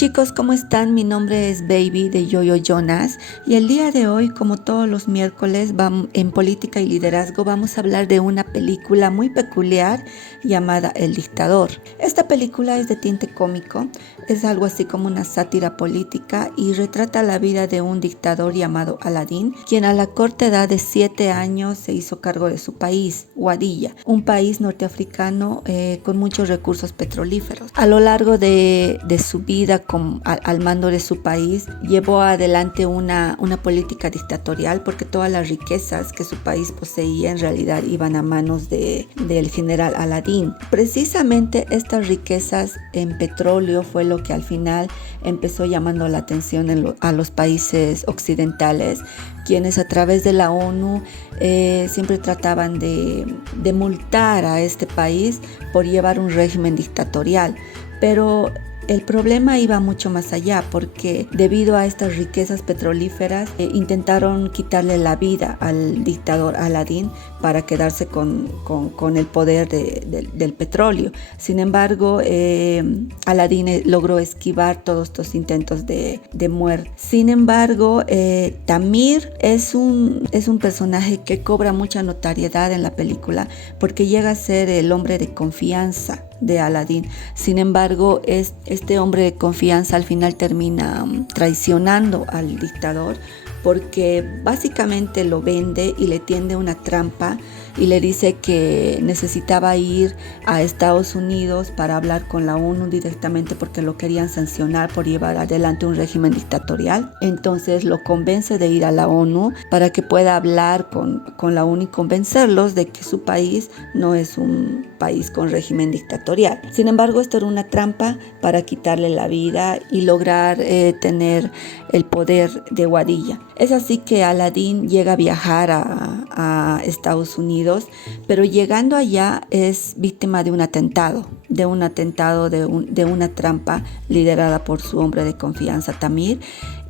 Chicos, ¿cómo están? Mi nombre es Baby de Yoyo Jonas y el día de hoy, como todos los miércoles, en Política y Liderazgo vamos a hablar de una película muy peculiar llamada El Dictador. Esta película es de tinte cómico, es algo así como una sátira política y retrata la vida de un dictador llamado Aladín, quien a la corta edad de 7 años se hizo cargo de su país, Guadilla, un país norteafricano con muchos recursos petrolíferos. A lo largo de su vida al mando de su país, llevó adelante una política dictatorial porque todas las riquezas que su país poseía en realidad iban a manos del general Aladín. Precisamente estas riquezas en petróleo fue lo que al final empezó llamando la atención a los países occidentales, quienes a través de la ONU siempre trataban de multar a este país por llevar un régimen dictatorial. Pero el problema iba mucho más allá porque debido a estas riquezas petrolíferas intentaron quitarle la vida al dictador Aladín para quedarse con el poder del petróleo. Sin embargo, Aladín logró esquivar todos estos intentos de muerte. Sin embargo, Tamir es un personaje que cobra mucha notoriedad en la película porque llega a ser el hombre de confianza de Aladín. Sin embargo, este hombre de confianza al final termina traicionando al dictador porque básicamente lo vende y le tiende una trampa y le dice que necesitaba ir a Estados Unidos para hablar con la ONU directamente porque lo querían sancionar por llevar adelante un régimen dictatorial. Entonces lo convence de ir a la ONU para que pueda hablar con la ONU y convencerlos de que su país no es un país con régimen dictatorial. Sin embargo, esto era una trampa para quitarle la vida y lograr tener el poder de Guadilla. Es así que Aladín llega a viajar a Estados Unidos, pero llegando allá es víctima de un atentado, de una trampa liderada por su hombre de confianza, Tamir,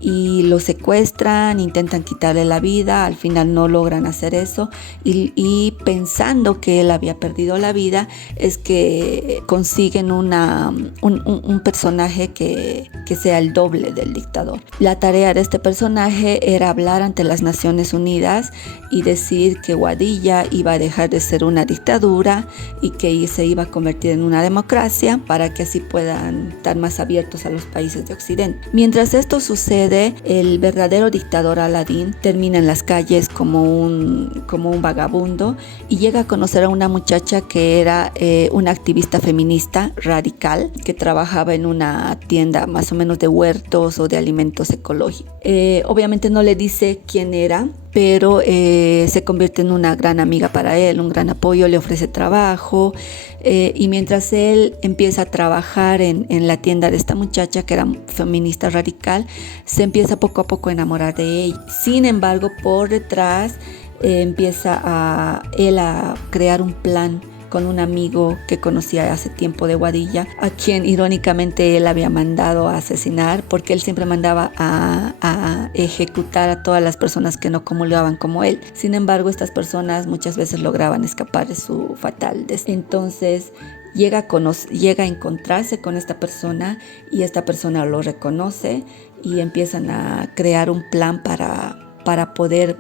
y lo secuestran, intentan quitarle la vida, al final no logran hacer eso y pensando que él había perdido la vida es que consiguen un personaje que sea el doble del dictador. La tarea de este personaje era hablar ante las Naciones Unidas y decir que Guadilla iba a dejar de ser una dictadura y que se iba a convertir en una democracia para que así puedan estar más abiertos a los países de Occidente. Mientras esto sucede, el verdadero dictador Aladín termina en las calles como un vagabundo y llega a conocer a una muchacha que era una activista feminista radical que trabajaba en una tienda más o menos de huertos o de alimentos ecológicos. Obviamente no le dice quién era, pero se convierte en una gran amiga para él, un gran apoyo, le ofrece trabajo y mientras él empieza a trabajar en la tienda de esta muchacha que era feminista radical, se empieza poco a poco a enamorar de ella. Sin embargo, por detrás empieza él a crear un plan con un amigo que conocía hace tiempo de Guadilla, a quien irónicamente él había mandado a asesinar porque él siempre mandaba a ejecutar a todas las personas que no comulgaban como él. Sin embargo, estas personas muchas veces lograban escapar de su fatal destino. Entonces llega a encontrarse con esta persona y esta persona lo reconoce y empiezan a crear un plan para poder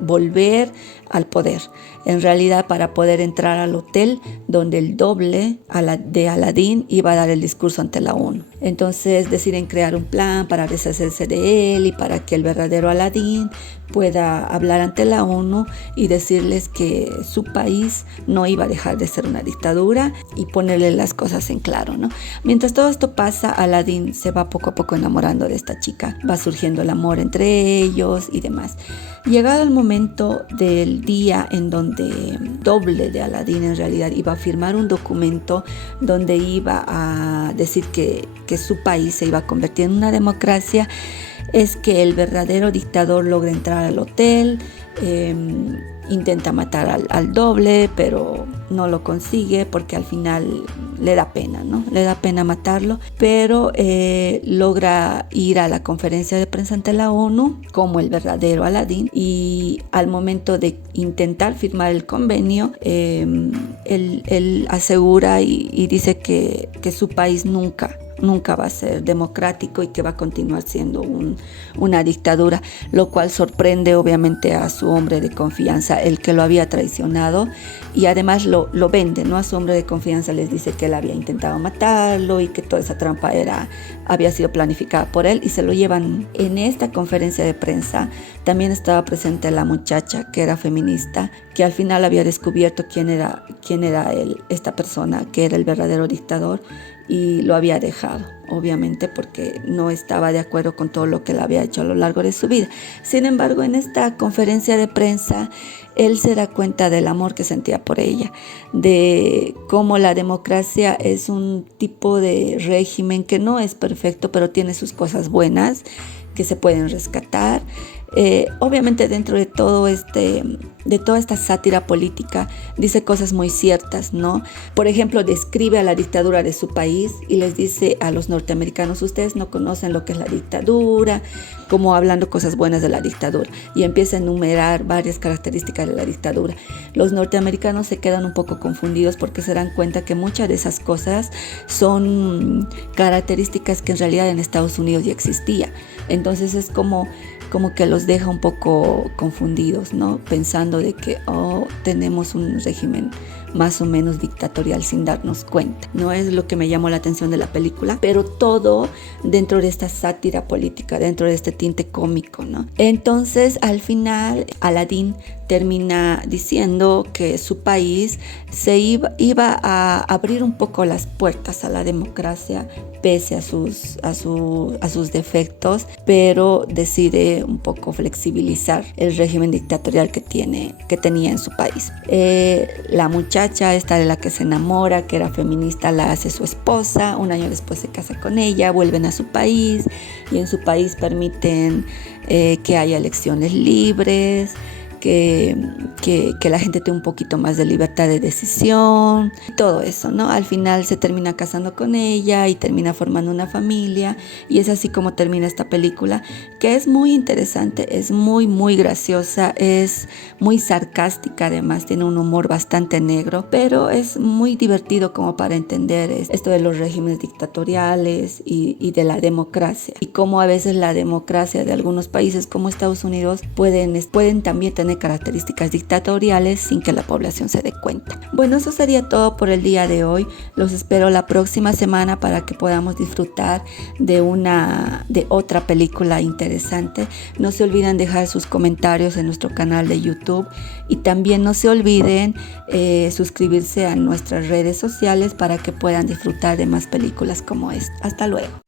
volver al poder. En realidad, para poder entrar al hotel donde el doble de Aladín iba a dar el discurso ante la ONU. Entonces deciden crear un plan para deshacerse de él y para que el verdadero Aladín pueda hablar ante la ONU y decirles que su país no iba a dejar de ser una dictadura y ponerle las cosas en claro, ¿no? Mientras todo esto pasa, Aladín se va poco a poco enamorando de esta chica. Va surgiendo el amor entre ellos y demás. Llegado el momento del día en donde doble de Aladín en realidad iba a firmar un documento donde iba a decir que su país se iba a convertir en una democracia, es que el verdadero dictador logra entrar al hotel, intenta matar al doble, pero no lo consigue porque al final le da pena, ¿no? Le da pena matarlo, pero logra ir a la conferencia de prensa ante la ONU como el verdadero Aladín y al momento de intentar firmar el convenio, él asegura y dice que su país nunca nunca va a ser democrático y que va a continuar siendo una dictadura, lo cual sorprende obviamente a su hombre de confianza, el que lo había traicionado, y además lo vende, ¿no? A su hombre de confianza les dice que él había intentado matarlo y que toda esa trampa había sido planificada por él, y se lo llevan. En esta conferencia de prensa también estaba presente la muchacha que era feminista, que al final había descubierto quién era esta persona, que era el verdadero dictador, y lo había dejado, obviamente porque no estaba de acuerdo con todo lo que él había hecho a lo largo de su vida. Sin embargo, en esta conferencia de prensa, él se da cuenta del amor que sentía por ella, de cómo la democracia es un tipo de régimen que no es perfecto, pero tiene sus cosas buenas que se pueden rescatar. Obviamente dentro de toda esta sátira política dice cosas muy ciertas, ¿no? Por ejemplo, describe a la dictadura de su país y les dice a los norteamericanos: ustedes no conocen lo que es la dictadura, como hablando cosas buenas de la dictadura, y empieza a enumerar varias características de la dictadura. Los norteamericanos se quedan un poco confundidos porque se dan cuenta que muchas de esas cosas son características que en realidad en Estados Unidos ya existía. Entonces es como que los deja un poco confundidos, ¿no? Pensando de que tenemos un régimen más o menos dictatorial sin darnos cuenta. No es lo que me llamó la atención de la película, pero todo dentro de esta sátira política, dentro de este tinte cómico, ¿no? Entonces, al final, Aladdin termina diciendo que su país se iba a abrir un poco las puertas a la democracia, pese a sus defectos, pero decide un poco flexibilizar el régimen dictatorial que tenía en su país. La muchacha esta de la que se enamora, que era feminista, la hace su esposa. Un año después se casa con ella, vuelven a su país, y en su país permiten que haya elecciones libres, que la gente tenga un poquito más de libertad de decisión, todo eso, ¿no? Al final se termina casando con ella y termina formando una familia, y es así como termina esta película, que es muy interesante, es muy, muy graciosa, es muy sarcástica, además tiene un humor bastante negro, pero es muy divertido como para entender esto de los regímenes dictatoriales y de la democracia, y cómo a veces la democracia de algunos países como Estados Unidos pueden también tener características dictatoriales sin que la población se dé cuenta. Bueno, eso sería todo por el día de hoy. Los espero la próxima semana para que podamos disfrutar de otra película interesante. No se olviden dejar sus comentarios en nuestro canal de YouTube, y también no se olviden suscribirse a nuestras redes sociales para que puedan disfrutar de más películas como esta. Hasta luego.